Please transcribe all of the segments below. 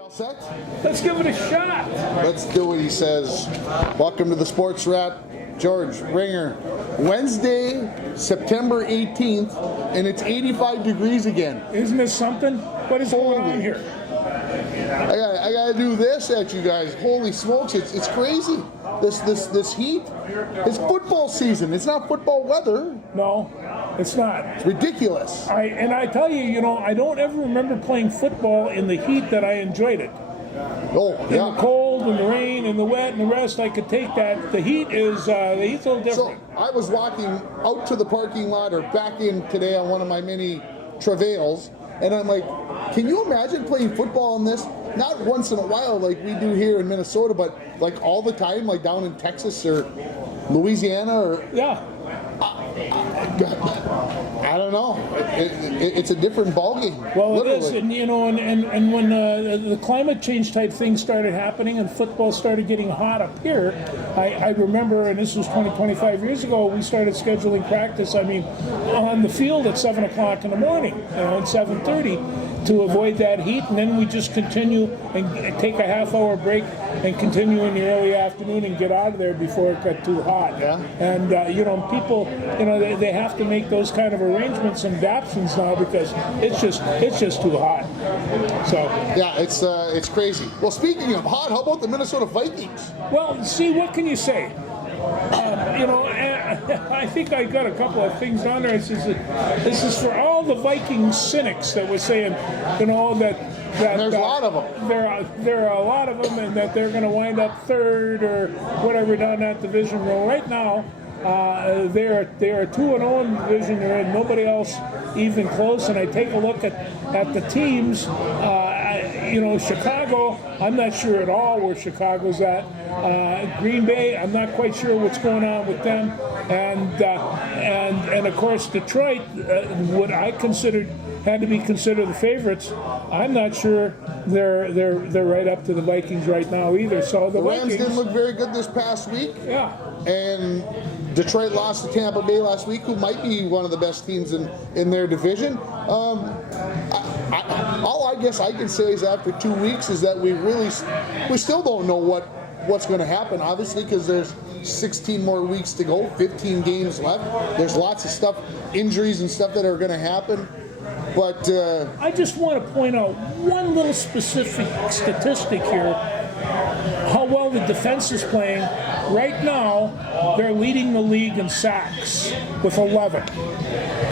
All set? Let's give it a shot. Let's do what he says. Welcome to the Sports Wrap. George Ringer. Wednesday, September 18th, and it's 85 degrees again. Isn't this something? What is going on here? I gotta do this at you guys. Holy smokes, it's crazy. This heat. It's football season. It's not football weather. No, it's not. It's ridiculous. I tell you, I don't ever remember playing football in the heat that I enjoyed it. Oh, In the yeah. cold and the rain and the wet and the rest, I could take that. The heat's a little different. So I was walking out to the parking lot or back in today on one of my many travails, and I'm like, can you imagine playing football in this? Not once in a while like we do here in Minnesota, but like all the time, like down in Texas or Louisiana or Yeah. I don't know. It's a different ballgame. Well, literally. it is, and when the climate change type things started happening and football started getting hot up here, I remember, and this was 25 years ago, we started scheduling practice, on the field at 7 o'clock in the morning, at 7:30, to avoid that heat, and then we just continue and take a half-hour break and continue in the early afternoon and get out of there before it got too hot. Yeah. And, people, they have to make those kind of arrangements and adaptations now because it's just too hot. So Yeah, it's crazy. Well, speaking of hot, how about the Minnesota Vikings? well, see, what can you say? I think I got a couple of things on there. This is for all the Viking cynics that were saying, that There's a lot of them. There are a lot of them, and that they're going to wind up third or whatever down that division. Well, right now, they are 2-0 in the division. They're in nobody else even close. And I take a look at the teams. Chicago, I'm not sure at all where Chicago's at. Green Bay, I'm not quite sure what's going on with them. And of course Detroit, what I had to be considered the favorites. I'm not sure they're right up to the Vikings right now either. So the Rams Vikings didn't look very good this past week. Yeah. And Detroit lost to Tampa Bay last week, who might be one of the best teams in their division. All I guess I can say is after 2 weeks is that we still don't know what's going to happen, obviously, because there's 16 more weeks to go, 15 games left. There's lots of stuff, injuries and stuff that are going to happen. But I just want to point out one little specific statistic here. How well the defense is playing. Right now, they're leading the league in sacks with 11.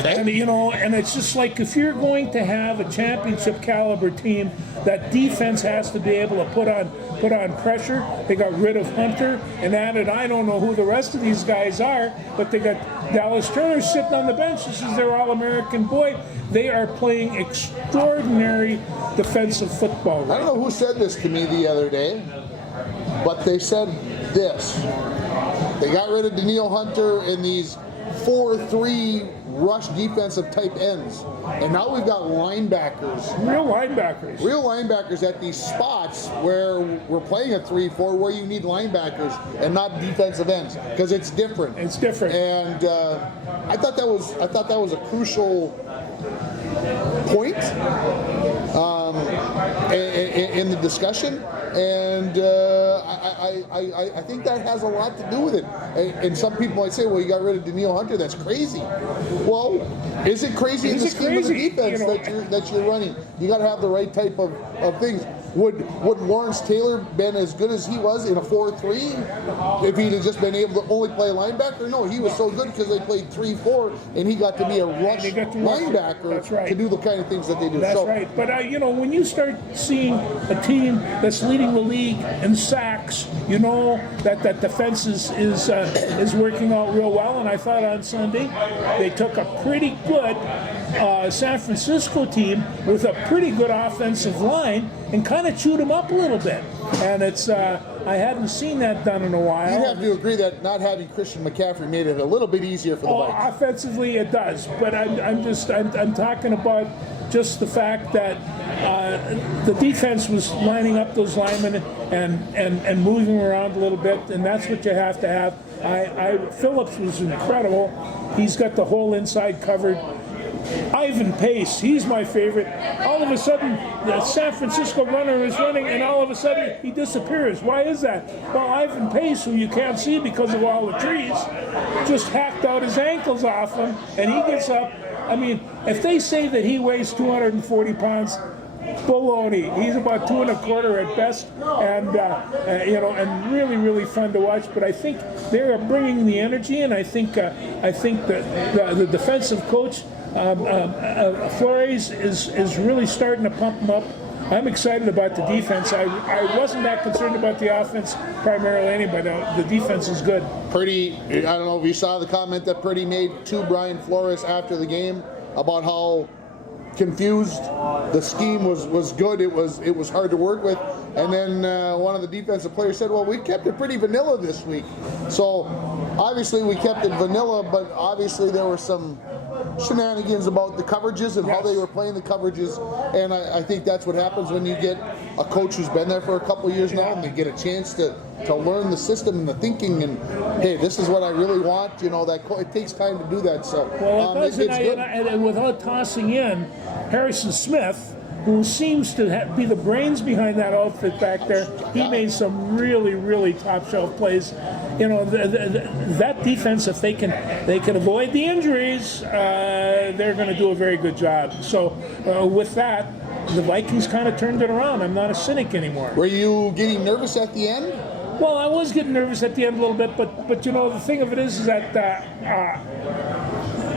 And and it's just like if you're going to have a championship caliber team, that defense has to be able to put on pressure. They got rid of Hunter and added, I don't know who the rest of these guys are, but they got Dallas Turner sitting on the bench. This is their All-American boy. They are playing extraordinary defensive football. I don't know who said this to me the other day, but they said this. They got rid of Danielle Hunter in these 4-3 rush defensive type ends. And now we've got linebackers. Real linebackers at these spots where we're playing a 3-4 where you need linebackers and not defensive ends because it's different. It's different. And I thought that was a crucial point in the discussion, and I think that has a lot to do with it. And some people might say, well, you got rid of Danielle Hunter, that's crazy. Well, is it crazy in the scheme of the defense that you're running? You got to have the right type of things. Would Lawrence Taylor been as good as he was in a 4-3 if he'd have just been able to only play linebacker? No, he was so good because they played 3-4 and he got to be a rush linebacker to do the kind of things that they do. That's right. But when you start seeing a team that's leading the league in sacks, you know that defense is working out real well. And I thought on Sunday they took a pretty good San Francisco team with a pretty good offensive line and kind of chewed them up a little bit. And it's I hadn't seen that done in a while. You have to agree that not having Christian McCaffrey made it a little bit easier for the Vikings. Offensively, it does. But I'm talking about just the fact that the defense was lining up those linemen and moving them around a little bit, and that's what you have to have. Phillips was incredible. He's got the whole inside covered. Ivan Pace, he's my favorite. All of a sudden, the San Francisco runner is running, and all of a sudden he disappears. Why is that? Well, Ivan Pace, who you can't see because of all the trees, just hacked out his ankles off him, and he gets up. I mean, if they say that he weighs 240 pounds, baloney. He's about 2 1/4 at best, and and really, really fun to watch. But I think they're bringing the energy, and I think that the defensive coach Flores is really starting to pump them up. I'm excited about the defense. I wasn't that concerned about the offense primarily, but the defense is good. Purdy, I don't know if you saw the comment that Purdy made to Brian Flores after the game about how confused the scheme was good. It was hard to work with, and then one of the defensive players said, "Well, we kept it pretty vanilla this week." So obviously we kept it vanilla, but obviously there were some shenanigans about the coverages and how they were playing the coverages, and I think that's what happens when you get a coach who's been there for a couple of years now, and they get a chance to learn the system and the thinking, and hey, this is what I really want. That it takes time to do that. So well, it does, it's good. And without tossing in Harrison Smith, who seems to be the brains behind that outfit back there, he made some really, really top shelf plays. That defense, if they can avoid the injuries, they're going to do a very good job. So with that, the Vikings kind of turned it around. I'm not a cynic anymore. Were you getting nervous at the end? Well, I was getting nervous at the end a little bit, but the thing of it is that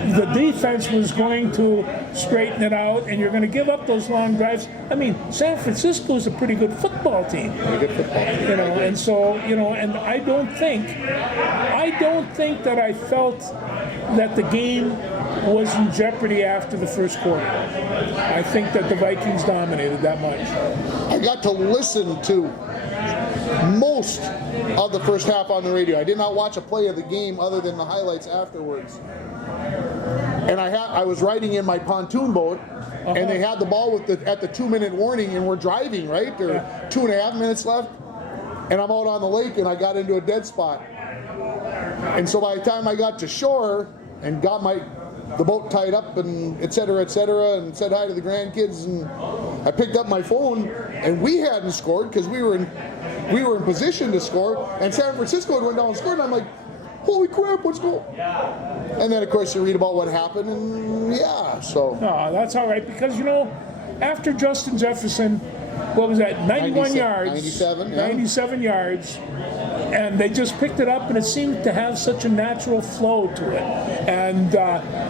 the defense was going to straighten it out, and you're going to give up those long drives. I mean, San Francisco is a pretty good football team. And so, and I don't think that I felt that the game was in jeopardy after the first quarter. I think that the Vikings dominated that much. I got to listen to most of the first half on the radio. I did not watch a play of the game other than the highlights afterwards. And I was riding in my pontoon boat, and they had the ball at the 2-minute warning, and we're driving, right? There are 2.5 minutes left, and I'm out on the lake, and I got into a dead spot. And so by the time I got to shore and got the boat tied up and et cetera, and said hi to the grandkids, and I picked up my phone, and we hadn't scored because we were in position to score, and San Francisco had went down and scored, and I'm like, holy crap, what's going on? And then, of course, you read about what happened, and so. No, that's all right, because, after Justin Jefferson, what was that, 91 yards? 97, yeah. 97 yards, and they just picked it up, and it seemed to have such a natural flow to it. And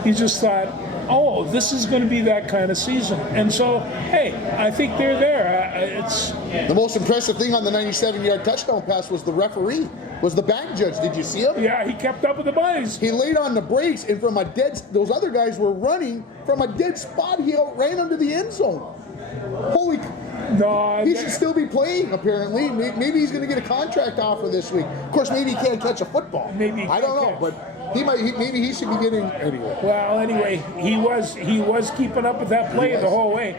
you just thought, oh, this is going to be that kind of season. And so, hey, I think they're there. It's the most impressive thing on the 97-yard touchdown pass was the referee, was the back judge. Did you see him? Yeah, he kept up with the boys. He laid on the brakes, and from those other guys were running from a dead spot. He outran under the end zone. Holy. No, he should still be playing, apparently. Maybe he's going to get a contract offer this week. Of course, maybe he can't catch a football. Maybe I don't know, but maybe he should be getting anyway. Well, anyway, he was keeping up with that play the whole way.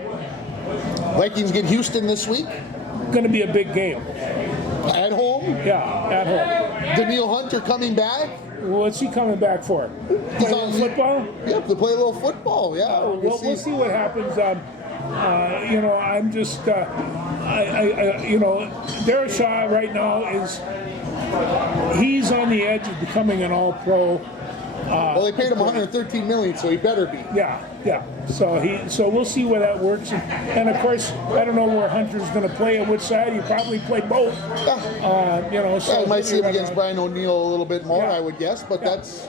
Vikings get Houston this week. Going to be a big game. At home? Yeah, at home. Danielle Hunter coming back. What's he coming back for? Play on football? Yep, to play a little football. Yeah. We'll see what happens. I'm just, Darashaw right now he's on the edge of becoming an all-pro. Well, they paid him $113 million, so he better be. Yeah. So we'll see where that works, and of course, I don't know where Hunter's going to play and which side. He probably play both. So I might see him against Brian O'Neill a little bit more, I would guess, but that's.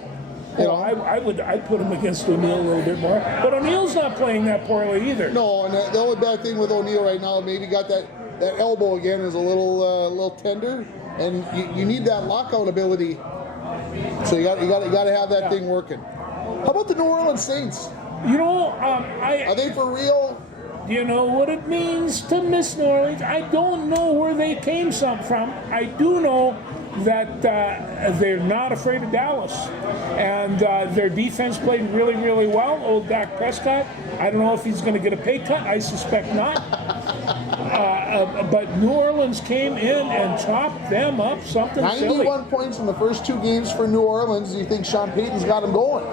I'd put him against O'Neill a little bit more, but O'Neill's not playing that poorly either. No, and the only bad thing with O'Neill right now, maybe got that elbow again is a little tender, and you need that lockout ability. So you got to have that thing working. How about the New Orleans Saints? Are they for real? Do you know what it means to miss New Orleans? I don't know where they came from. I do know that they're not afraid of Dallas, and their defense played really, really well. Old Dak Prescott, I don't know if he's going to get a pay cut. I suspect not. But New Orleans came in and chopped them up something 91 silly. Points in the first 2 games for New Orleans. You think Sean Payton's got them going?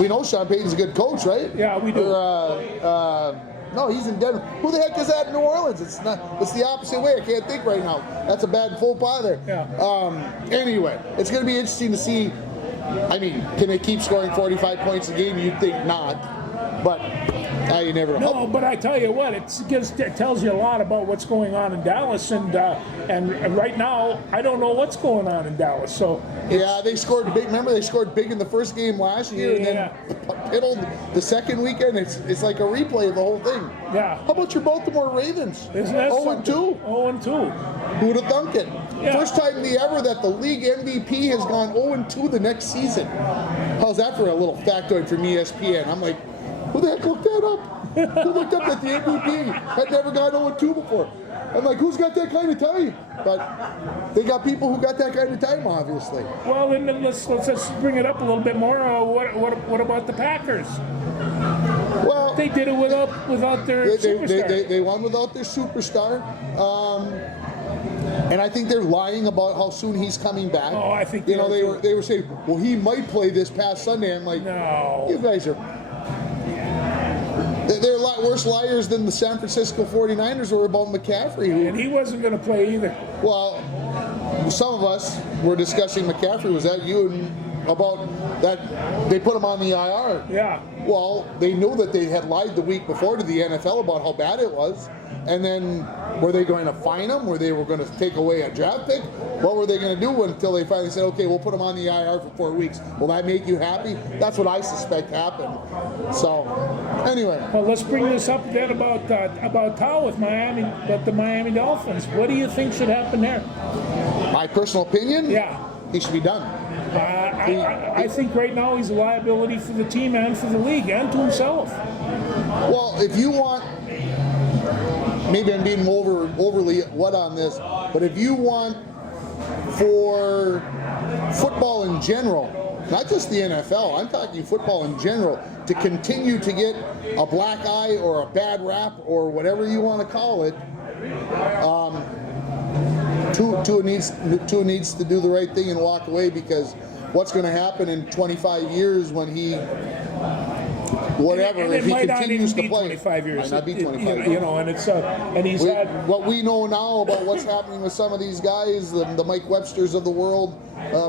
We know Sean Payton's a good coach, right? Yeah, we do. No, he's in Denver. Who the heck is that in New Orleans? It's not. It's the opposite way. I can't think right now. That's a bad faux pas there. Yeah. Anyway, it's going to be interesting to see. I mean, can they keep scoring 45 points a game? You'd think not, but you never know. No, but I tell you what, it tells you a lot about what's going on in Dallas, and right now I don't know what's going on in Dallas. So yeah, they scored big. Remember, they scored big in the first game last year, and then piddled the second weekend. It's like a replay of the whole thing. Yeah. How about your Baltimore Ravens? Isn't that 0-2? 0-2. Who'd have thunk it? Yeah. First time ever that the league MVP has gone 0-2 the next season. How's that for a little factoid from ESPN? I'm like, who the heck looked that up? Who looked up that the MVP had never gone 0-2 before? I'm like, who's got that kind of time? But they got people who got that kind of time, obviously. Well, then let's bring it up a little bit more. What about the Packers? Well, They did it without their superstar. They won without their superstar. And I think they're lying about how soon he's coming back. Oh, I think they were saying, well, he might play this past Sunday. I'm like, no. You guys are. They're a lot worse liars than the San Francisco 49ers were about McCaffrey. And he wasn't going to play either. Well, some of us were discussing McCaffrey. Was that you? And about that they put him on the IR. Yeah. Well, they knew that they had lied the week before to the NFL about how bad it was. And then were they going to fine him? Were they going to take away a draft pick? What were they going to do until they finally said, okay, we'll put him on the IR for 4 weeks? Will that make you happy? That's what I suspect happened. So, anyway. Well, let's bring this up then about Tao with the Miami Dolphins. What do you think should happen there? My personal opinion? Yeah. He should be done. I think right now he's a liability for the team and for the league and to himself. Well, if you want, maybe I'm being overly what on this, but if you want for football in general, not just the NFL, I'm talking football in general, to continue to get a black eye or a bad rap or whatever you want to call it, Tua needs to do the right thing and walk away, because what's going to happen in 25 years when he, whatever, and if he continues to play, 25 years. Might not be 25 years. You know, and it's and he's had what we know now about what's happening with some of these guys, the Mike Websters of the world,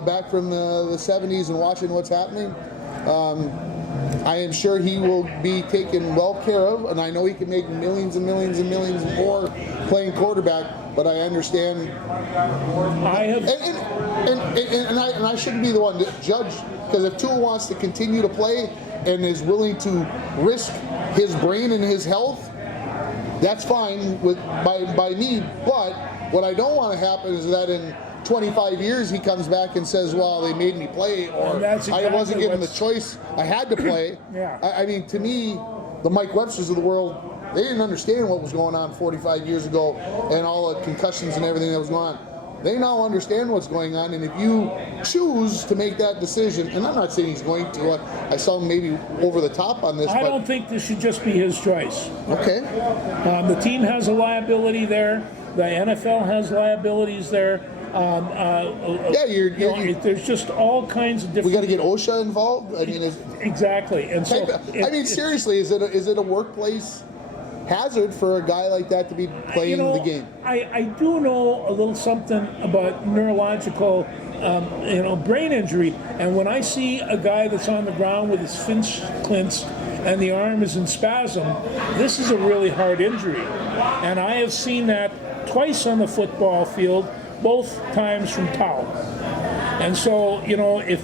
back from the 70s, and watching what's happening. I am sure he will be taken well care of, and I know he can make millions and millions and millions more playing quarterback. But I understand. And I shouldn't be the one to judge, because if Tua wants to continue to play and is willing to risk his brain and his health, that's fine by me. But what I don't want to happen is that in 25 years he comes back and says, well, they made me play, or I wasn't given the choice, I had to play. Yeah. I mean, to me, the Mike Websters of the world, they didn't understand what was going on 45 years ago and all the concussions and everything that was going on. They now understand what's going on, and if you choose to make that decision, and I'm not saying he's going to, I saw him maybe over the top on this. I don't think this should just be his choice. Okay. The team has a liability there. The NFL has liabilities there. There's just all kinds of different. We got to get OSHA involved. I mean, exactly. And so, seriously, is it a workplace hazard for a guy like that to be playing the game? I do know a little something about neurological, brain injury, and when I see a guy that's on the ground with his fist clenched and the arm is in spasm, this is a really hard injury, and I have seen that twice on the football field, both times from Tao. And so, if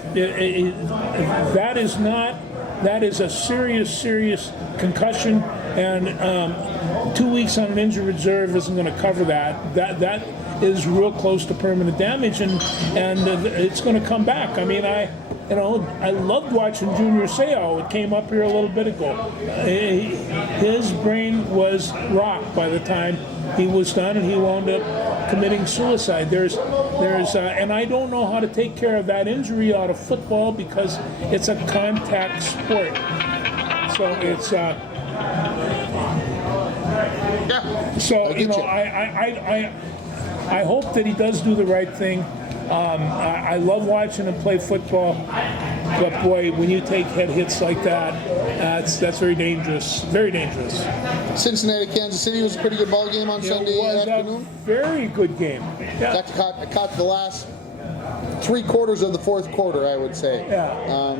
that is a serious concussion, and 2 weeks on an injured reserve isn't going to cover that. That is real close to permanent damage, and it's going to come back. I mean, I loved watching Junior Seau. It came up here a little bit ago. His brain was rocked by the time he was done, and he wound up committing suicide. And I don't know how to take care of that injury out of football, because it's a contact sport. So it's. I hope that he does do the right thing. I love watching him play football. But boy, when you take head hits like that, that's very dangerous. Very dangerous. Cincinnati, Kansas City was a pretty good ball game on Sunday It was afternoon. a very good game. Yeah. I caught the last 3/4 of the fourth quarter, I would say. Yeah.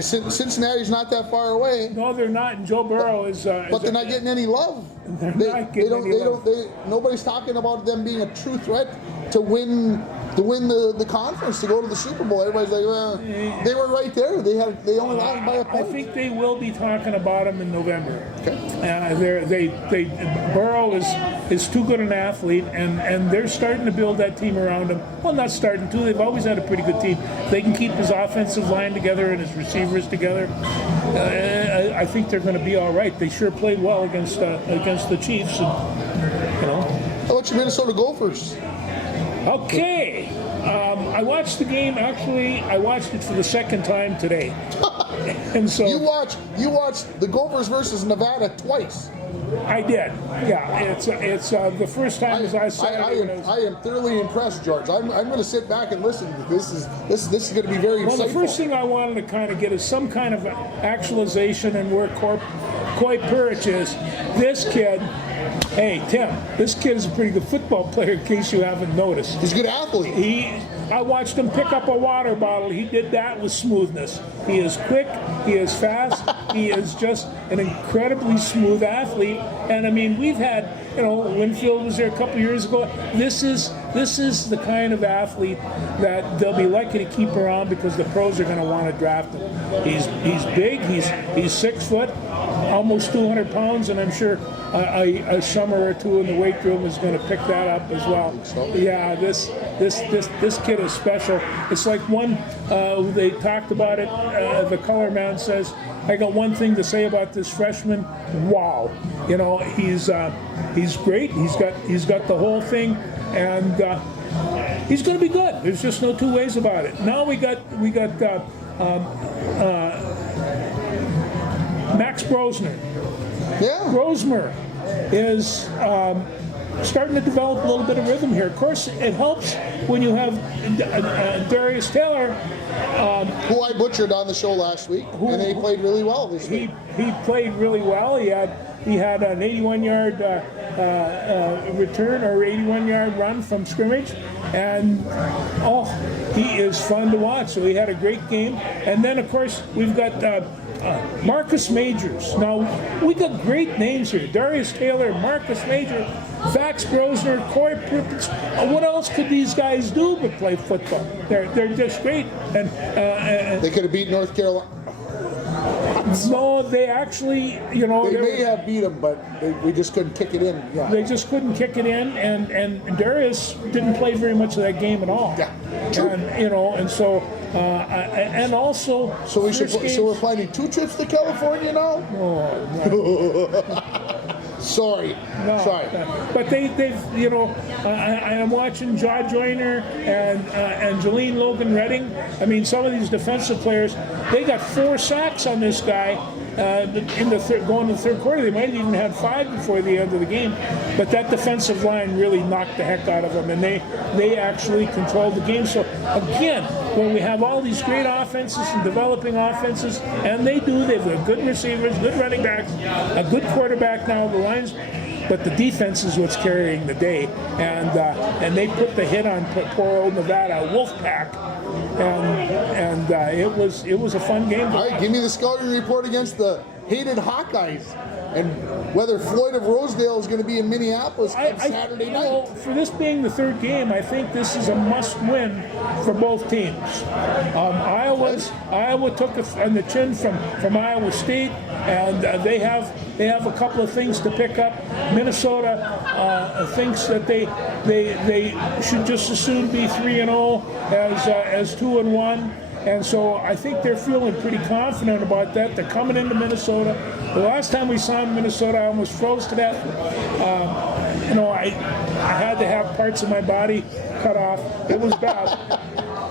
Cincinnati's not that far away. No, they're not. And Joe Burrow is. But they're not getting any love. They're not getting any love. Nobody's talking about them being a true threat to win the conference, to go to the Super Bowl. Everybody's like, well, they were right there. They only lost by a I point. think they will be talking about him in November. Okay. Burrow is too good an athlete, and they're starting to build that team around him. Well, not starting to. They've always had a pretty good team. They can keep his offensive line together and his receivers together. I think they're going to be all right. They sure played well against the Chiefs. And, How about your Minnesota Gophers? Okay. I watched the game. Actually, I watched it for the second time today. And so You watched the Gophers versus Nevada twice. I did. Yeah, it's the first time as I saw it. I am thoroughly impressed, George. I'm going to sit back and listen. This is going to be very Well, insightful. the first thing I wanted to kind of get is some kind of actualization and where Coy Perich is. This kid, hey, Tim, this kid is a pretty good football player in case you haven't noticed. He's a good athlete. I watched him pick up a water bottle. He did that with smoothness. He is quick. He is fast. He is just an incredibly smooth athlete. And I mean, we've had, Winfield was there a couple years ago. This is the kind of athlete that they'll be lucky to keep around because the pros are going to want to draft him. He's big. He's 6 foot, almost 200 pounds, and I'm sure a summer or two in the weight room is going to pick that up as well. Yeah, this kid is special. It's like one they talked about it. The color man says, "I got one thing to say about this freshman. Wow, he's great. He's got the whole thing, and he's going to be good. There's just no two ways about it." Now we got Max Brosner. Yeah. Grosmer is starting to develop a little bit of rhythm here. Of course, it helps when you have Darius Taylor. Who I butchered on the show last week, and he played really well this week. He played really well. He had an 81-yard return or 81-yard run from scrimmage, and he is fun to watch. So he had a great game. And then, of course, we've got Marcus Majors. Now, we got great names here. Darius Taylor, Marcus Majors, Vax Grosner, Coy Perich. What else could these guys do but play football? They're just great. And They could have beat North Carolina. no, they actually, They may have beat them, but we just couldn't kick it in. Yeah. they just couldn't kick it in, and Darius didn't play very much of that game at all. Yeah, true. And so and also. So so we're planning 2 trips to California now. Sorry. Sorry. But they've I am watching Jaw Joyner and Jolene Logan Redding. I mean, some of these defensive players, they got 4 sacks on this guy in the going to the third quarter. They might have even had 5 before the end of the game. But that defensive line really knocked the heck out of them, and they actually controlled the game. So again, when we have all these great offenses and developing offenses, and they've got good receivers, good running backs, a good quarterback now, the lines, but the defense is what's carrying the day, and they put the hit on poor old Nevada Wolfpack, and it was a fun game. All right, give me the scouting report against the hated Hawkeyes, and whether Floyd of Rosedale is going to be in Minneapolis on Saturday night. For this being the third game, I think this is a must-win for both teams. Iowa took on the chin from Iowa State, and they have a couple of things to pick up. Minnesota thinks that they should just as soon be 3-0 as 2-1. And so I think they're feeling pretty confident about that. They're coming into Minnesota. The last time we saw them in Minnesota, I almost froze to death. I had to have parts of my body cut off. It was bad.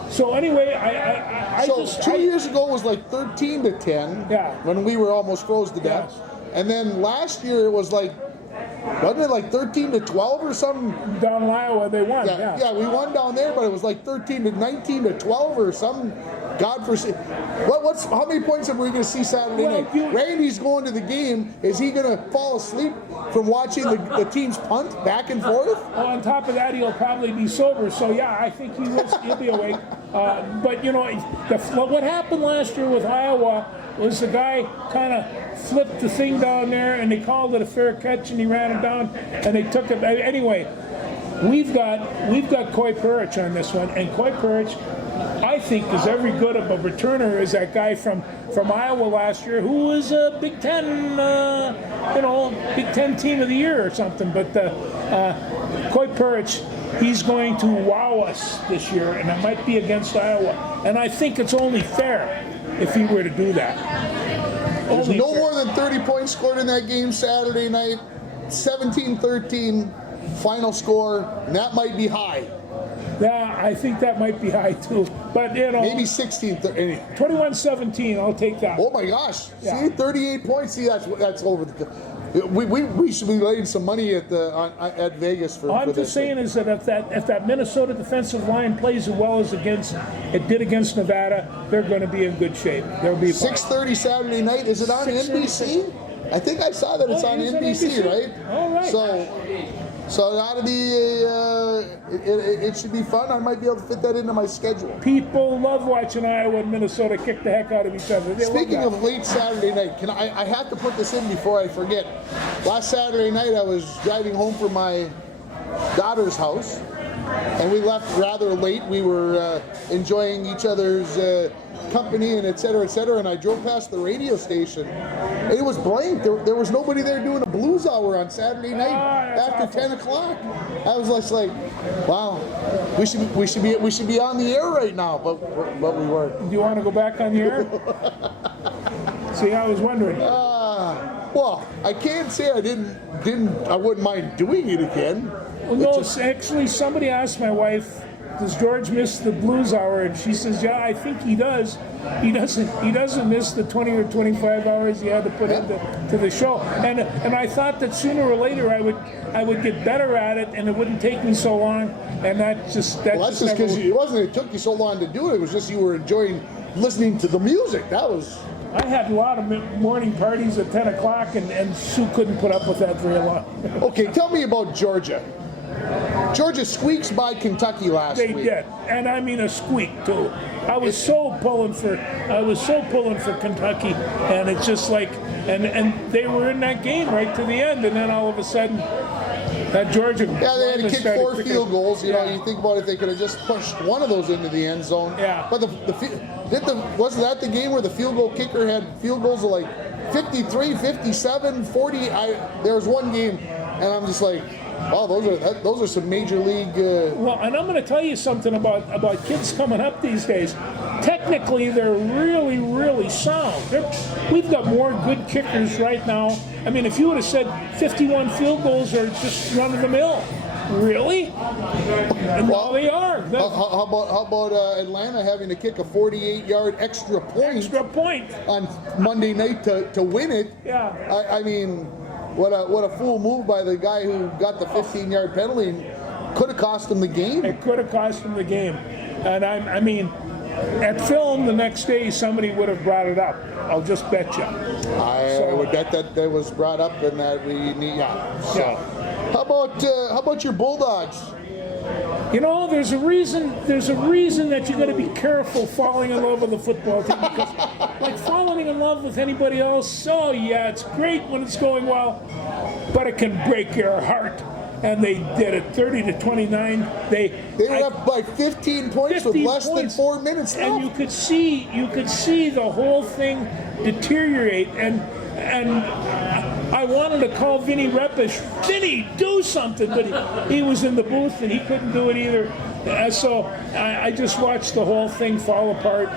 So anyway, I So 2 years ago was like 13-10. Yeah. When we were almost froze to death. Yes. And then last year it was like, wasn't it like 13-12 or something? down in Iowa, they won. Yeah, we won down there, but it was like 13-19-12 or something. God forbid. How many points are we going to see Saturday night? Randy's going to the game. Is he going to fall asleep from watching the teams punt back and forth? Well, on top of that, he'll probably be sober. So yeah, I think he'll be awake. But you know, what happened last year with Iowa was the guy kind of flipped the thing down there, and they called it a fair catch, and he ran it down, and they took it. Anyway, we've got Coy Perich on this one, and Coy Perich, I think, is every good of a returner as that guy from Iowa last year, who was a Big Ten, Big Ten Team of the Year or something. But Coy Perich, he's going to wow us this year, and that might be against Iowa. And I think it's only fair if he were to do that. There's no more than 30 points scored in that game Saturday night. 17-13 final score, and that might be high. Yeah, I think that might be high too. But maybe 16-13. 21-17, I'll take that. Oh my gosh! Yeah. See, 38 points. See, that's over the. We should be laying some money at Vegas for. All I'm for just saying is that if that Minnesota defensive line plays as well as it did against Nevada, they're going to be in good shape. They'll be 6:30 Saturday night. Is it on NBC? I think I saw that it's on NBC, right? All right. So it ought to be it should be fun. I might be able to fit that into my schedule. People love watching Iowa and Minnesota kick the heck out of each other. Speaking of late Saturday night, I have to put this in before I forget. Last Saturday night I was driving home from my daughter's house, and we left rather late. We were enjoying each other's company and et cetera, and I drove past the radio station. It was blank. There was nobody there doing a blues hour on Saturday night after 10 o'clock. I was just like, wow, we should be on the air right now, but we weren't. Do you want to go back on the air? See, I was wondering. Well, I can't say I wouldn't mind doing it again. Well, no, actually, somebody asked my wife, does George miss the blues hour? And she says, yeah, I think he does. He doesn't miss the 20 or 25 hours he had to put into the show. And I thought that sooner or later I would get better at it, and it wouldn't take me so long. And that's just because it took you so long to do it. It was just you were enjoying listening to the music. That was. I had a lot of morning parties at 10 o'clock, and Sue couldn't put up with that very long. Okay, tell me about Georgia. Georgia squeaks by Kentucky last week. They did, and I mean a squeak too. I was so pulling for Kentucky, and it's just like, and they were in that game right to the end, and then all of a sudden, that Georgia. Yeah, they had to kick 4 field goals. You know, you think about it, they could have just pushed one of those into the end zone. Yeah. But wasn't that the game where the field goal kicker had field goals of like 53, 57, 40? There was one game, and I'm just like. Oh, those are some major league. Well, and I'm going to tell you something about kids coming up these days. Technically, they're really, really sound. We've got more good kickers right now. I mean, if you would have said 51 field goals are just run of the mill, really? And well, they are. How about Atlanta having to kick a 48-yard extra point on Monday night to win it? Yeah. I mean. What a fool move by the guy who got the 15-yard penalty and could have cost him the game. It could have cost him the game. And I mean, at film the next day, somebody would have brought it up. I'll just bet you. I would bet that was brought up and that we need. Yeah. So, how about your Bulldogs? You know, there's a reason that you got to be careful falling in love with a football team, because like falling in love with anybody else, oh yeah, it's great when it's going well, but it can break your heart. And they did it 30-29. They were up by 15 points with less than 4 minutes left. And you could see the whole thing deteriorate, and I wanted to call Vinny Repish, Vinny, do something, but he was in the booth and he couldn't do it either. So I just watched the whole thing fall apart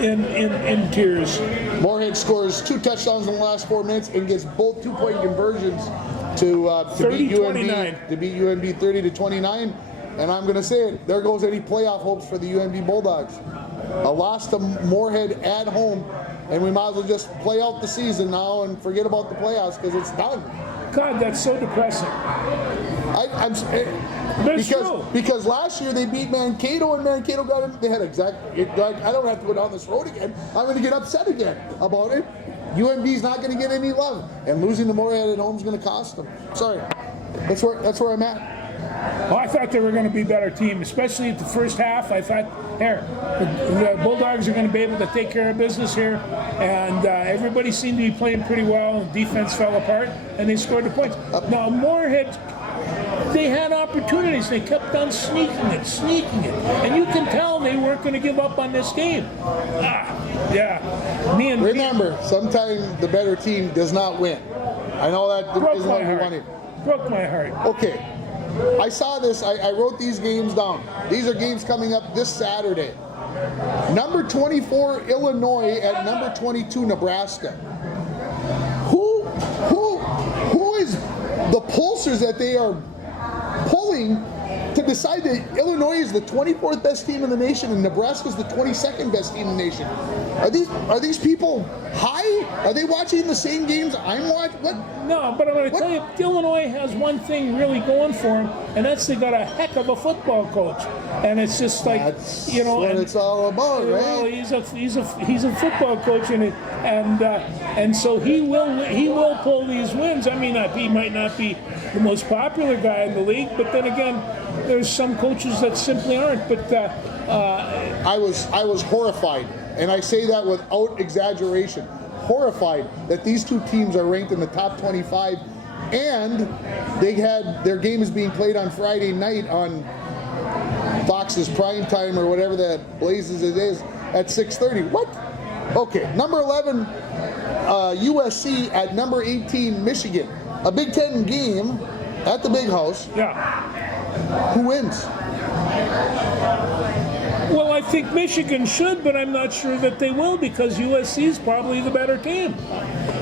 in tears. Moorhead scores 2 touchdowns in the last 4 minutes and gets both 2-point conversions to beat UNB 30-29. And I'm going to say it, there goes any playoff hopes for the UNB Bulldogs. A loss to Moorhead at home. And we might as well just play out the season now and forget about the playoffs because it's done. God, that's so depressing. I'm But it's true. because last year they beat Mankato and Mankato got in. They had I don't have to go down this road again. I'm going to get upset again about it. UMD's not going to get any love, and losing to Moorhead at home is going to cost them. Sorry, that's where I'm at. Well, I thought they were going to be a better team, especially at the first half. I thought, the Bulldogs are going to be able to take care of business here, and everybody seemed to be playing pretty well. Defense fell apart, and they scored the points. Now, Moorhead, they had opportunities. They kept on sneaking it, and you can tell they weren't going to give up on this game. Remember, sometimes the better team does not win. I know that isn't what we wanted. Broke my heart. Okay. I saw this. I wrote these games down. These are games coming up this Saturday. Number 24, Illinois at number 22, Nebraska. Who is the pulsers that they are pulling to decide that Illinois is the 24th best team in the nation and Nebraska is the 22nd best team in the nation? Are these people high? Are they watching the same games I'm watching? What? No, but I'm going to tell you, Illinois has one thing really going for them, and that's they got a heck of a football coach. And it's just like, That's what it's all about, right? Well, he's a football coach, and so he will pull these wins. I mean, he might not be the most popular guy in the league, but then again, there's some coaches that simply aren't. But I was horrified, and I say that without exaggeration. Horrified that these two teams are ranked in the top 25, and their game is being played on Friday night on Fox's prime time or whatever that blazes it is at 6:30. What? Okay, number 11 USC at number 18 Michigan. A Big Ten game at the Big House. yeah. Who wins? Well, I think Michigan should, but I'm not sure that they will because USC is probably the better team.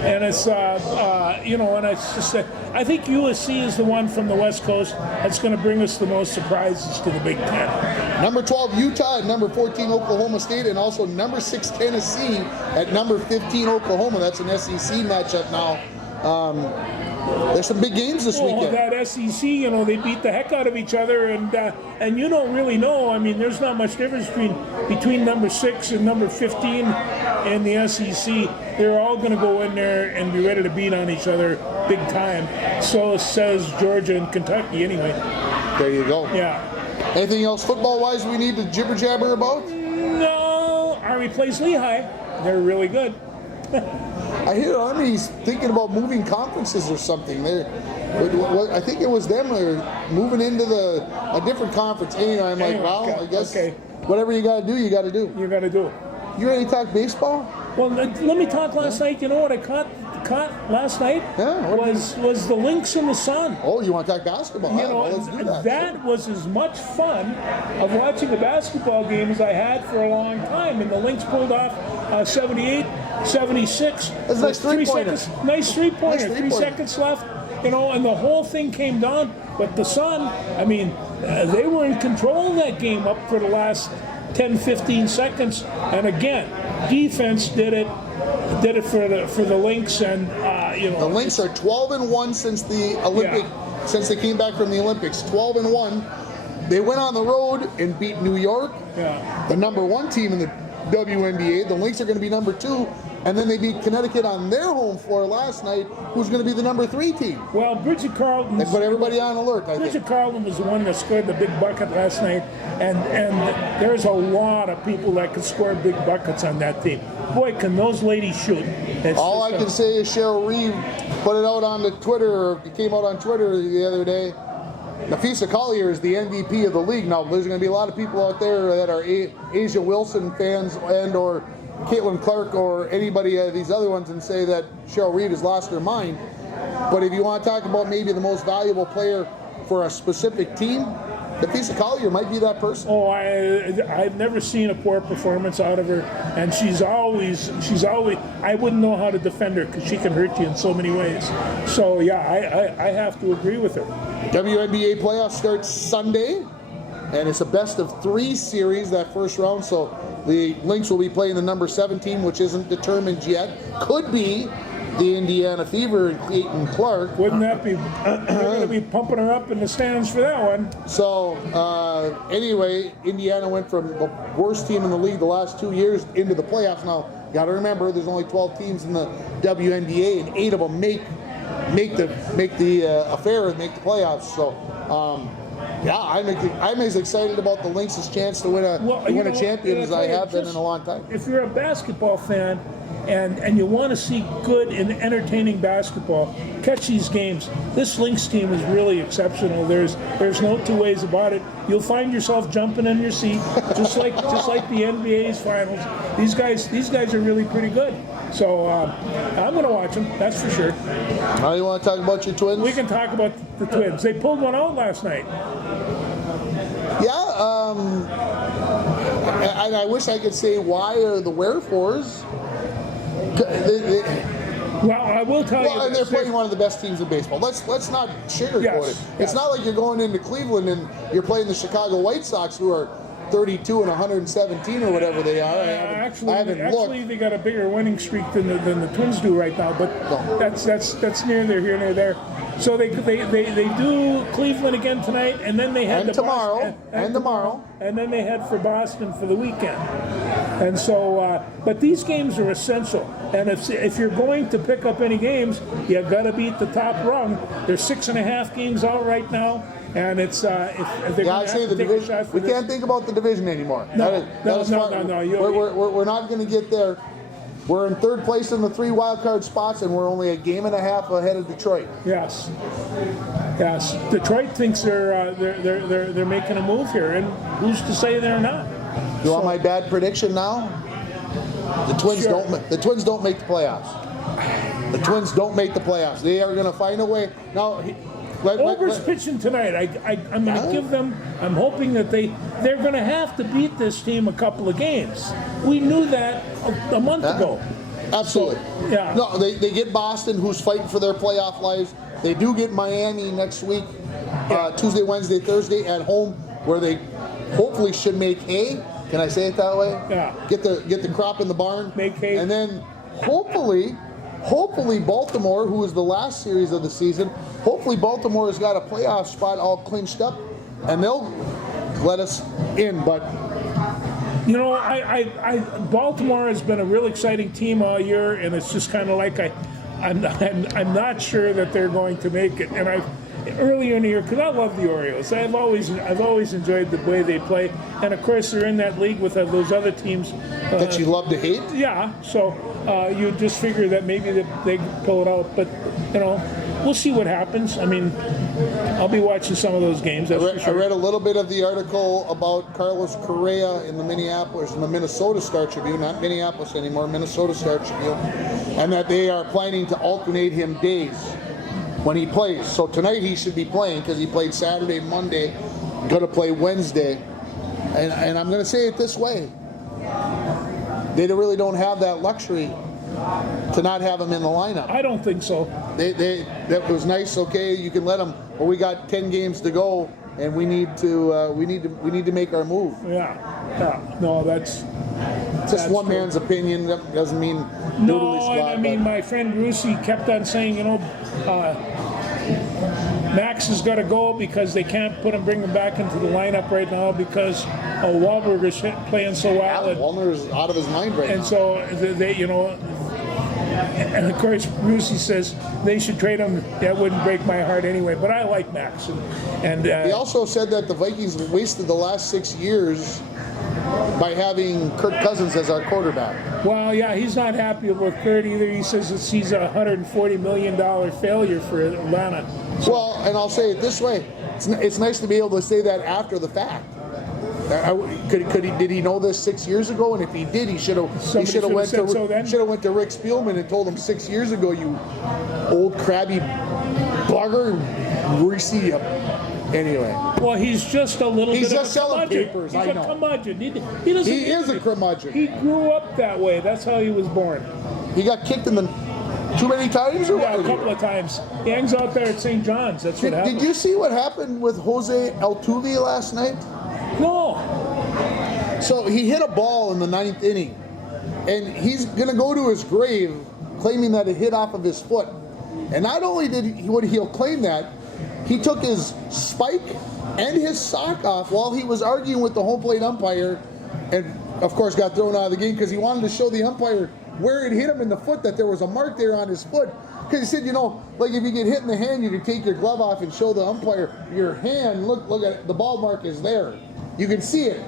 And it's, and it's just I think USC is the one from the West Coast that's going to bring us the most surprises to the Big Ten. Number 12 Utah at number 14 Oklahoma State, and also number 6 Tennessee at number 15 Oklahoma. That's an SEC matchup now. There's some big games this weekend. That SEC, they beat the heck out of each other, and you don't really know. I mean, there's not much difference between number 6 and number 15 in the SEC. They're all going to go in there and be ready to beat on each other big time. So says Georgia and Kentucky, anyway. There you go. Yeah. Anything else football-wise we need to jibber-jabber about? No, Army plays Lehigh. They're really good. I hear Army's thinking about moving conferences or something. I think it was them moving into a different conference. Anyway, I'm like, well, I guess whatever you got to do, you got to do. You got to do it. You ready to talk baseball? Well, let me talk last night. You know what I caught last night? Yeah, was the Lynx in the Sun. Oh, you want to talk basketball? Well, let's do that. That was as much fun of watching a basketball game as I had for a long time. And the Lynx pulled off 78, 76. That's a nice three-pointer. Nice three-pointer. 3 three-pointer. seconds left. And the whole thing came down. But the Sun, I mean, they were in control of that game up for the last 10, 15 seconds. And again, defense did it for the Lynx, and the Lynx are 12-1 since the Olympic, since they came back from the Olympics. 12-1. They went on the road and beat New York, the number 1 team in the WNBA. The Lynx are going to be number 2, and then they beat Connecticut on their home floor last night, who's going to be the number 3 team. Well, Bridget Carlton. They put everybody on alert, I think. Bridget Carlton was the one that scored the big bucket last night, and there's a lot of people that can score big buckets on that team. Boy, can those ladies shoot. All I can say is Cheryl Reeve put it out on the Twitter, or it came out on Twitter the other day. Napheesa Collier is the MVP of the league. Now, there's going to be a lot of people out there that are Asia Wilson fans and or Caitlin Clark or anybody of these other ones and say that Cheryl Reeve has lost her mind. But if you want to talk about maybe the most valuable player for a specific team, Napheesa Collier might be that person. Oh, I've never seen a poor performance out of her, and she's always. I wouldn't know how to defend her because she can hurt you in so many ways. So yeah, I have to agree with her. WNBA playoffs starts Sunday, and it's a best of 3 series that first round. So the Lynx will be playing the number 7 team, which isn't determined yet. Could be the Indiana Fever and Clayton Clark. Wouldn't that be? They're going to be pumping her up in the stands for that one. So anyway, Indiana went from the worst team in the league the last 2 years into the playoffs. Now, got to remember, there's only 12 teams in the WNBA, and 8 of them make the affair and make the playoffs. So. Yeah, I'm as excited about the Lynx' chance to win a champion as I have been in a long time. If you're a basketball fan and you want to see good and entertaining basketball, catch these games. This Lynx team is really exceptional. There's no two ways about it. You'll find yourself jumping in your seat, just like the NBA's finals. These guys are really pretty good. So I'm going to watch them. That's for sure. Now you want to talk about your Twins? We can talk about the Twins. They pulled one out last night. Yeah, and I wish I could say why or the wherefores. Well, I will tell you. Well, and they're playing one of the best teams in baseball. Let's not sugarcoat it. It's not like you're going into Cleveland and you're playing the Chicago White Sox, who are 32 and 117 or whatever they are. Actually, they got a bigger winning streak than the Twins do right now. But No. that's neither here nor there. So they do Cleveland again tonight, and then they head And to tomorrow. Boston, and then they head for Boston for the weekend. And so, but these games are essential. And if you're going to pick up any games, you got to beat the top rung. There's 6.5 games out right now. And it's if they're going to have to take a shot for we can't think about the division anymore. No. We're not going to get there. We're in third place in the 3 wild card spots, and we're only a game and a half ahead of Detroit. Yes. Detroit thinks they're making a move here, and who's to say they're not? You want my bad prediction now? The Twins Sure. don't. The Twins don't make the playoffs. The Twins don't make the playoffs. They are going to find a way. Now, Ober's pitching tonight. I'm going to give them. I'm hoping that they're going to have to beat this team a couple of games. We knew that a month ago. Absolutely. So, yeah. No, they get Boston, who's fighting for their playoff lives. They do get Miami next week, Tuesday, Wednesday, Thursday at home, where they hopefully should make hay. Can I say it that way? Yeah. Get the crop in the barn. Make hay. And then hopefully Baltimore, who is the last series of the season, hopefully Baltimore has got a playoff spot all clinched up, and they'll let us in. But you know, Baltimore has been a real exciting team all year, and it's just kind of like I'm not sure that they're going to make it. And earlier in the year, because I love the Orioles, I've always enjoyed the way they play, and of course they're in that league with those other teams that you love to hate. Yeah, so you just figure that maybe they pull it out, but you know, we'll see what happens. I mean, I'll be watching some of those games. That's for sure. I read a little bit of the article about Carlos Correa in the Minnesota Star Tribune, not Minneapolis anymore, Minnesota Star Tribune, and that they are planning to alternate him days when he plays. So tonight he should be playing because he played Saturday, Monday, going to play Wednesday. And I'm going to say it this way. They really don't have that luxury to not have him in the lineup. I don't think so. That was nice. Okay, you can let him. Well, we got 10 games to go, and we need to make our move. Yeah. No, that's just one man's opinion. That doesn't mean no. And I mean, my friend Rusi kept on saying, you know, Max has got to go because they can't bring him back into the lineup right now because Wahlberger's playing so well. Wallner's out of his mind right now. And so they, you know, and of course Rusi says they should trade him. That wouldn't break my heart anyway. But I like Max. And he also said that the Vikings wasted the last 6 years by having Kirk Cousins as our quarterback. Well, yeah, he's not happy with Kurt either. He says he's a $140 million failure for Atlanta. So, well, and I'll say it this way: it's nice to be able to say that after the fact. Did he know this 6 years ago? And if he did, he should have went to Rick Spielman and told him 6 years ago, you old crabby bugger, greasy. Anyway. Well, he's just a little. He's bit just of a selling curmudgeon. papers. He's I know. A curmudgeon. He is a curmudgeon. He grew up that way. That's how he was born. He got kicked in the too many times, or yeah, a couple of times. He hangs out there at St. John's. That's what happened. Did you see what happened with Jose Altuve last night? No. So he hit a ball in the 9th inning, and he's gonna go to his grave claiming that it hit off of his foot. And not only would he claim that, he took his spike and his sock off while he was arguing with the home plate umpire, and of course got thrown out of the game because he wanted to show the umpire where it hit him in the foot, that there was a mark there on his foot. Because he said, you know, like if you get hit in the hand, you can take your glove off and show the umpire your hand. Look at it, the ball mark is there. You can see it.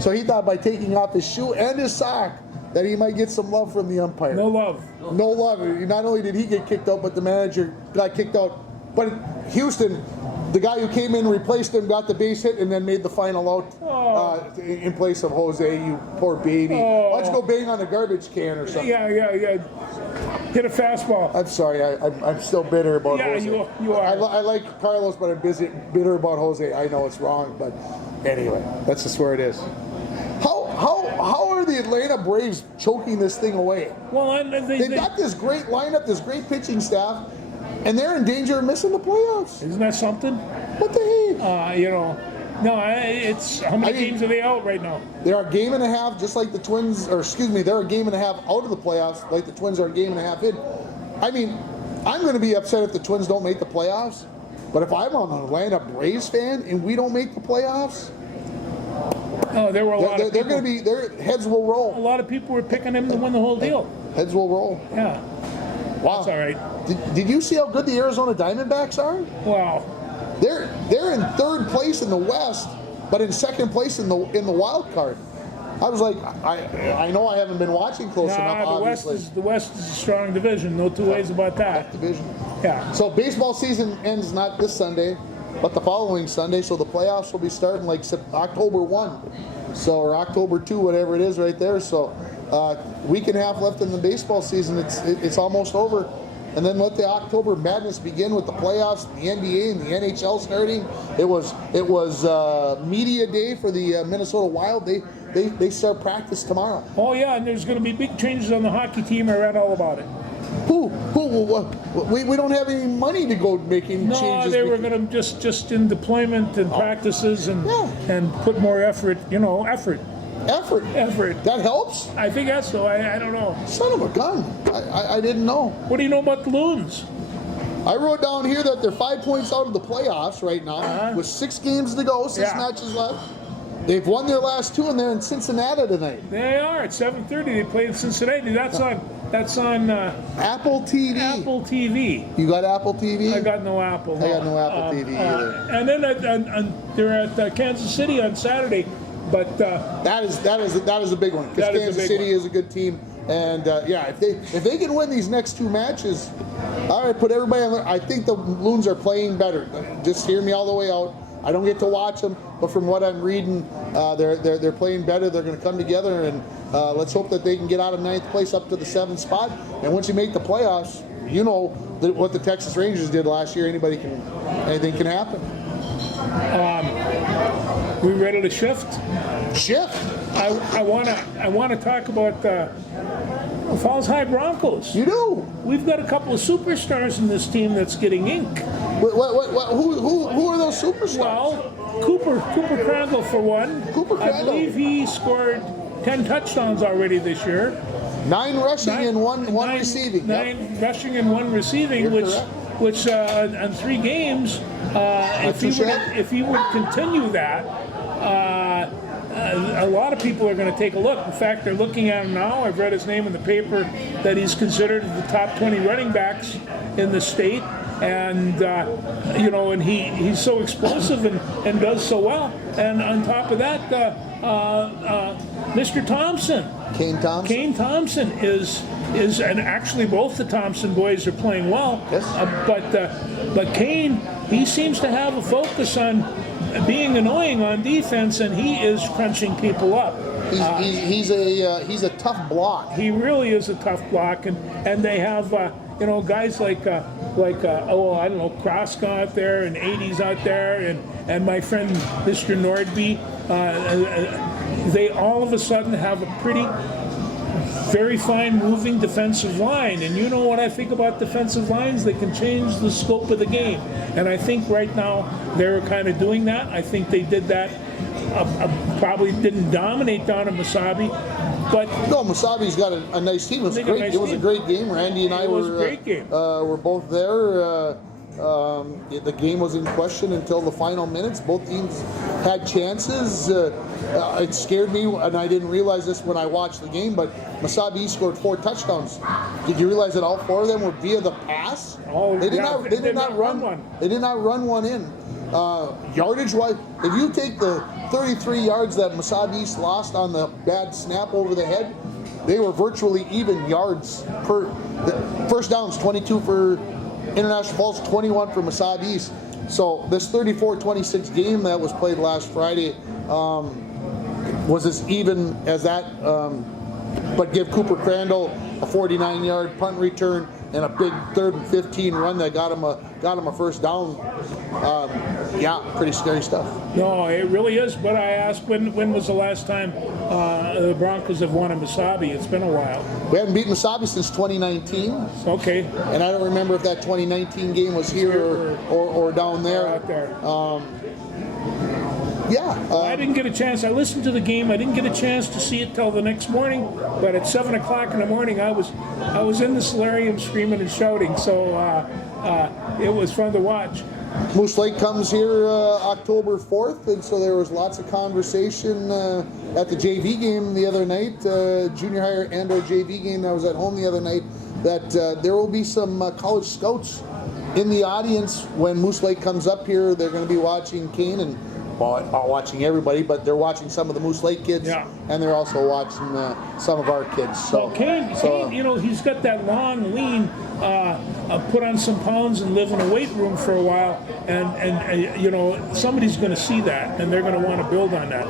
So he thought by taking off his shoe and his sock that he might get some love from the umpire. No love. No love. Not only did he get kicked out, but the manager got kicked out. But Houston, the guy who came in, replaced him, got the base hit, and then made the final out in place of Jose. You poor baby. Why don't you go bang on a garbage can or something? Yeah. Hit a fastball. I'm sorry. I'm still bitter about Jose. You are. I like Carlos, but I'm bitter about Jose. I know it's wrong, but anyway, that's just where it is. How are the Atlanta Braves choking this thing away? Well, They've got this great lineup, this great pitching staff, and they're in danger of missing the playoffs. Isn't that something? What the heck? No, it's how many games are they out right now? They're a game and a half, just like the Twins, or excuse me, they're a game and a half out of the playoffs, like the Twins are a game and a half in. I mean, I'm going to be upset if the Twins don't make the playoffs, but if I'm an Atlanta Braves fan and we don't make the playoffs, there were a lot of people. Their heads will roll. A lot of people were picking him to win the whole deal. Heads will roll. Yeah. Wow. That's all right. Did you see how good the Arizona Diamondbacks are? Wow. They're in third place in the West, but in second place in the wild card. I was like, I know I haven't been watching close enough. Obviously, the West is a strong division. No two ways about that. Division. Yeah. So baseball season ends not this Sunday, but the following Sunday. So the playoffs will be starting like October 1, or October 2, whatever it is, right there. So week and a half left in the baseball season. It's almost over. And then let the October madness begin with the playoffs, the NBA and the NHL starting. It was media day for the Minnesota Wild. They start practice tomorrow. Oh yeah, and there's going to be big changes on the hockey team. I read all about it. We don't have any money to go making changes. No, they were going to just in deployment and practices and put more effort. Effort. That helps? I think that's so. I don't know. Son of a gun. I didn't know. What do you know about the Loons? I wrote down here that they're 5 points out of the playoffs right now with 6 games to go, 6 matches left. They've won their last 2 and they're in Cincinnati tonight. They are at 7:30. They play in Cincinnati. That's on Apple TV. Apple TV. You got Apple TV? I got no Apple. I got no Apple TV either. And then they're at Kansas City on Saturday. But that is a big one because Kansas City is a good team, and if they can win these next 2 matches, all right, put everybody on. I think the Loons are playing better. Just hear me all the way out. I don't get to watch them, but from what I'm reading, they're playing better. They're going to come together, and let's hope that they can get out of 9th place up to the 7th spot. And once you make the playoffs, you know what the Texas Rangers did last year. Anything can happen. We ready to shift? I want to talk about Falls High Broncos. You do. We've got a couple of superstars in this team that's getting ink. Who are those superstars? Well, Cooper Crandall for one. I believe he scored 10 touchdowns already this year. 9 rushing and one receiving. 9 rushing and 1 receiving, which on 3 games, if he would continue that, a lot of people are going to take a look. In fact, they're looking at him now. I've read his name in the paper that he's considered the top 20 running backs in the state. And, and he's so explosive and does so well. And on top of that, Mr. Thompson. Kane Thompson is, and actually both the Thompson boys are playing well. Yes. But Kane, he seems to have a focus on being annoying on defense, and he is crunching people up. He's a tough block. He really is a tough block, and they have guys like Kroska out there and 80s out there, and my friend Mr. Nordby. They all of a sudden have a pretty very fine moving defensive line, and you know what I think about defensive lines? They can change the scope of the game, and I think right now they're kind of doing that. I think they did that. Probably didn't dominate Donna Masabi, But No, Masabi's got a nice team. It was They got a great. nice It was a team. great game. Randy and I It was a great game. were both there. The game was in question until the final minutes. Both teams had chances. It scared me, and I didn't realize this when I watched the game, but Masabi scored 4 touchdowns. Did you realize that all 4 of them were via the pass? Oh, They did yeah, not. they They did did not not run run one. They did not run one in. Yardage wise, if you take the 33 yards that Masabi East lost on the bad snap over the head, they were virtually even yards per. The first downs, 22 for International Falls, 21 for Masabi East. So this 34-26 game that was played last Friday was as even as that, but give Cooper Crandall a 49-yard punt return and a big 3rd and 15 run that got him a first down. Yeah, pretty scary stuff. no, it really is. But I asked, when was the last time the Broncos have won a Masabi? It's been a while. We haven't beaten Masabi since 2019, Okay, and I don't remember if that 2019 game was here or down there. out there. Yeah, I didn't get a chance. I listened to the game. I didn't get a chance to see it till the next morning. But at 7 o'clock in the morning, I was in the solarium screaming and shouting. So it was fun to watch. Moose Lake comes here October 4th, and so there was lots of conversation at the JV game the other night, junior higher and our JV game that was at home the other night, that there will be some college scouts in the audience when Moose Lake comes up here. They're going to be watching Kane and, well, not watching everybody, but they're watching some of the Moose Lake kids, Yeah. and they're also watching some of our kids. So, Well, Kane, you know, he's got that long, lean, put on some pounds and live in a weight room for a while, and you know, somebody's going to see that, and they're going to want to build on that.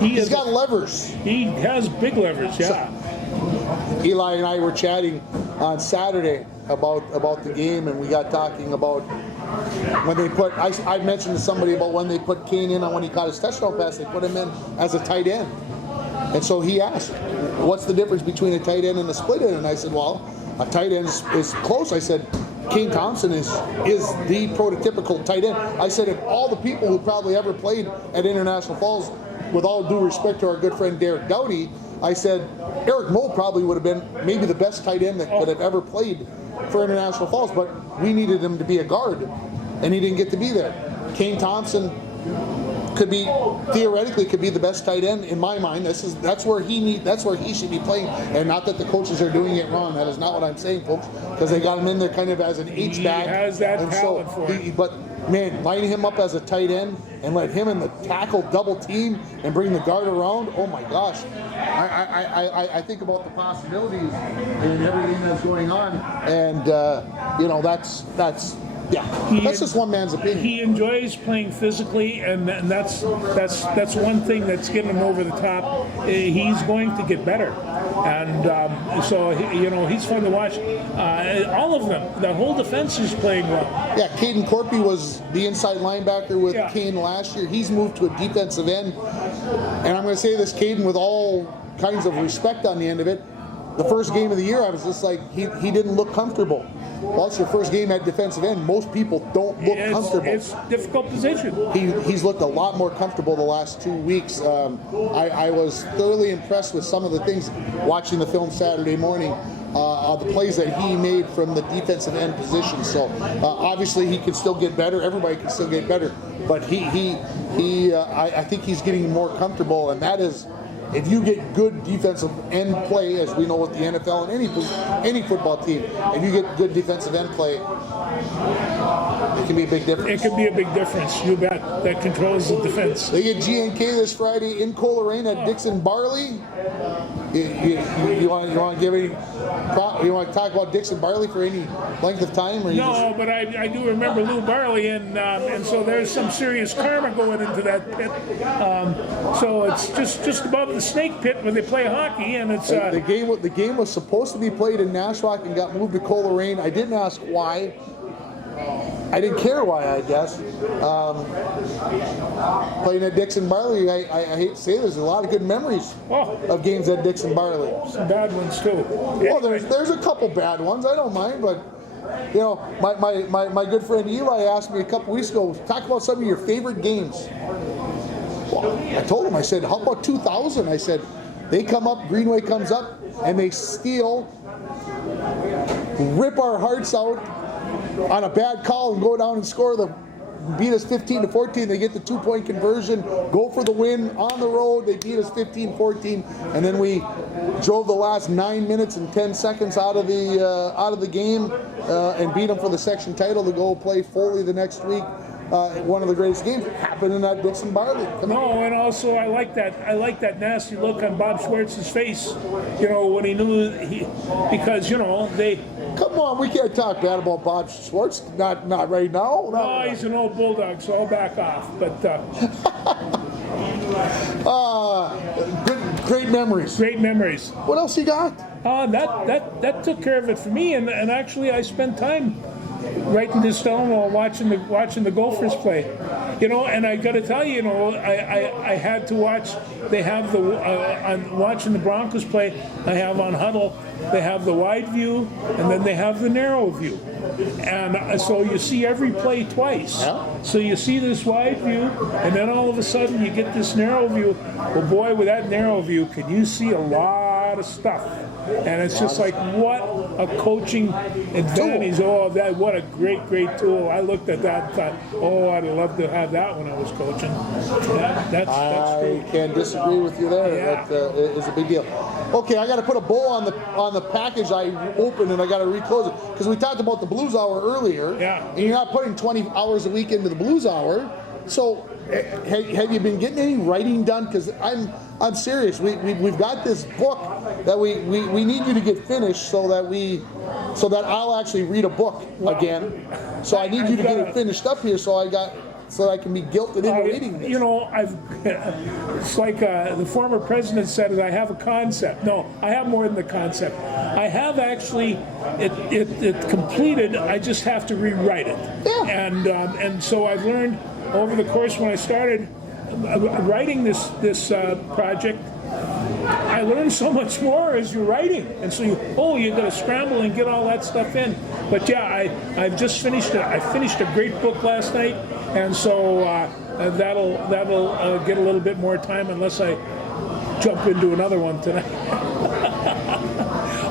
he's got levers. He has big levers, yeah. Eli and I were chatting on Saturday about the game, and we got talking about when they put. I mentioned to somebody about when they put Kane in on when he caught his touchdown pass. They put him in as a tight end, and so he asked, "What's the difference between a tight end and a split end?" And I said, "Well, a tight end is close." I said, "Kane Thompson is the prototypical tight end." I said, "Of all the people who probably ever played at International Falls, with all due respect to our good friend Derek Dowdy, I said Eric Moe probably would have been maybe the best tight end that could have ever played for International Falls, but we needed him to be a guard, and he didn't get to be there. Kane Thompson theoretically could be the best tight end in my mind. That's where he should be playing, and not that the coaches are doing it wrong. That is not what I'm saying, folks, because they got him in there kind of as an H-back. He has that and talent for it. But man, lining him up as a tight end and let him in the tackle double team and bring the guard around. Oh my gosh, I think about the possibilities and everything that's going on, and you know that's just one man's opinion. He enjoys playing physically, and that's one thing that's getting him over the top. He's going to get better, and so you know, he's fun to watch. All of them, the whole defense is playing well. Yeah, Caden Corpy was the inside linebacker with Yeah. Kane last year. He's moved to a defensive end, and I'm going to say this, Caden, with all kinds of respect on the end of it. The first game of the year, I was just like, he didn't look comfortable. Well, it's your first game at defensive end. Most people don't look comfortable. It's a difficult position. He's looked a lot more comfortable the last 2 weeks. I was thoroughly impressed with some of the things watching the film Saturday morning, the plays that he made from the defensive end position. So obviously he can still get better. Everybody can still get better, but I think he's getting more comfortable, and that is. If you get good defensive end play, as we know with the NFL and any football team, if you get good defensive end play, it can be a big difference. It could be a big difference. You bet. That controls the defense. They get GNK this Friday in Coleraine at Dixon Barley. You want to give any? You want to talk about Dixon Barley for any length of time? Or No, but I do remember Lou Barley, and so there's some serious karma going into that pit. So it's just above the snake pit where they play hockey, and it's the game was supposed to be played in Nashwauk and got moved to Coleraine. I didn't ask why. I didn't care why, I guess. Playing at Dixon Barley, I hate to say there's a lot of good memories of games at Dixon Barley. some bad ones too. Well, there's a couple bad ones. I don't mind, but you know, my good friend Eli asked me a couple weeks ago, talk about some of your favorite games. Well, I told him, I said, how about 2000? I said, They come up, Greenway comes up, and they steal, rip our hearts out on a bad call and go down and score beat us 15-14. They get the 2-point conversion, go for the win on the road. They beat us 15-14, and then we drove the last 9 minutes and 10 seconds out of the game and beat them for the section title to go play Foley the next week. One of the greatest games happened in that Dixon Barley. No, and also I like that nasty look on Bob Schwartz's face, when he knew because they. Come on, we can't talk bad about Bob Schwartz. Not right now. No, he's an old bulldog, so I'll back off. But great memories. Great memories. What else you got? That took care of it for me, and actually I spent time writing this down while watching the Gophers play, and I got to tell you, I had to watch. They have on watching the Broncos play. I have on Huddle. They have the wide view, and then they have the narrow view, and so you see every play twice. Yeah. So you see this wide view, and then all of a sudden you get this narrow view. Well, boy, with that narrow view, can you see a lot of stuff? And it's just like, what a coaching advantage. Oh, what a great tool. I looked at that and thought, oh, I'd love to have that when I was coaching. That's I can't disagree with you there. Yeah. That is a big deal. Okay, I got to put a bow on the package I opened, and I got to reclose it because we talked about the Blues Hour earlier. Yeah. And you're not putting 20 hours a week into the Blues Hour. So, have you been getting any writing done? Because I'm serious. We've got this book that we need you to get finished so that I'll actually read a book again. So I need you to get it finished up here so I can be guilted into reading this. It's like the former president said, I have a concept. No, I have more than the concept. I have actually it completed. I just have to rewrite it. Yeah. And so I've learned over the course when I started writing this project. I learned so much more as you're writing, and so you got to scramble and get all that stuff in. But yeah, I've just finished it. I finished a great book last night, and so that'll get a little bit more time unless I jump into another one tonight.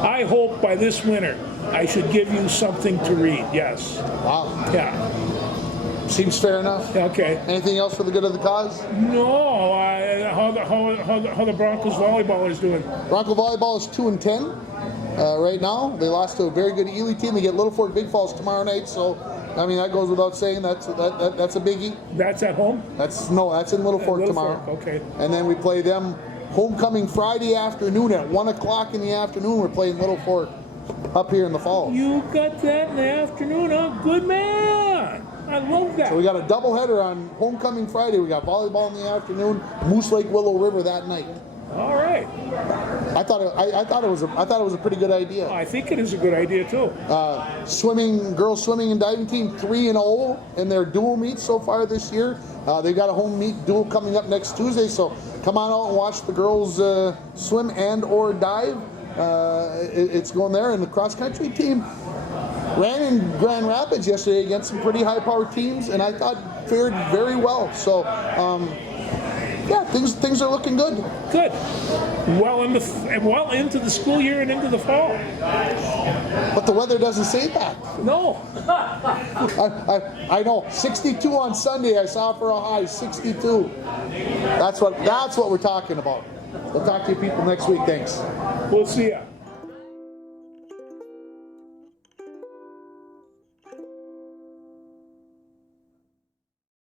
I hope by this winter I should give you something to read. Yes. Wow. Yeah. Seems fair enough. Okay. Anything else for the good of the cause? No. How the Broncos volleyball is doing? Bronco volleyball is 2-10 right now. They lost to a very good Ely team. They get Little Fork Big Falls tomorrow night. So, I mean, that goes without saying. That's a biggie. That's at home? That's in Little Fork tomorrow. Fork, okay. And then we play them homecoming Friday afternoon at 1 o'clock in the afternoon. We're playing Little Fork up here in the Falls. You got that in the afternoon, huh? Good man. I love that. So we got a doubleheader on homecoming Friday. We got volleyball in the afternoon, Moose Lake Willow River that night. All right. I thought it was a pretty good idea. I think it is a good idea too. Girls swimming and diving team 3-0 in their dual meets so far this year. They've got a home meet dual coming up next Tuesday. So come on out and watch the girls swim and or dive. It's going there, and the cross country team ran in Grand Rapids yesterday against some pretty high-powered teams, and I thought fared very well. So, yeah, things are looking good. Good. Well into the school year and into the fall. But the weather doesn't say that. No. I know. 62 on Sunday. I saw for a high 62. That's what we're talking about. We'll talk to you people next week. Thanks. We'll see ya.